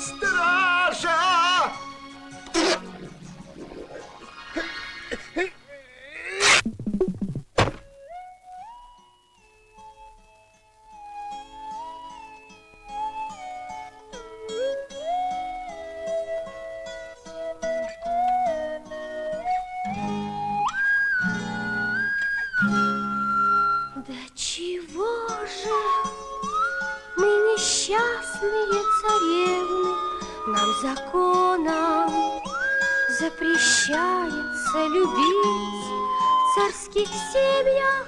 Стража! Да чего же мы несчастные царевны, нам законом запрещается любить в царских семьях.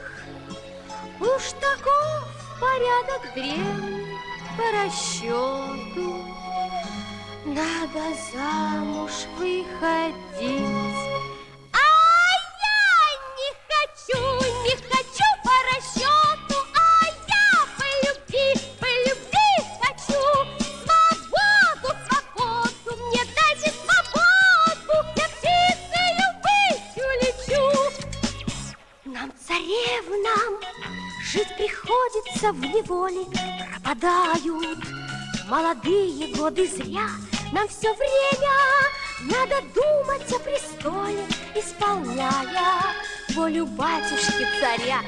Уж таков порядок древний по расчету. Надо замуж выходить. Не хочу по расчету, а я по любви хочу. Свободу, мне дайте свободу, я птицею быть улечу. Нам, царевнам, жить приходится в неволе, пропадают молодые годы зря. Нам все время надо думать о престоле, исполняя волю батюшки царя.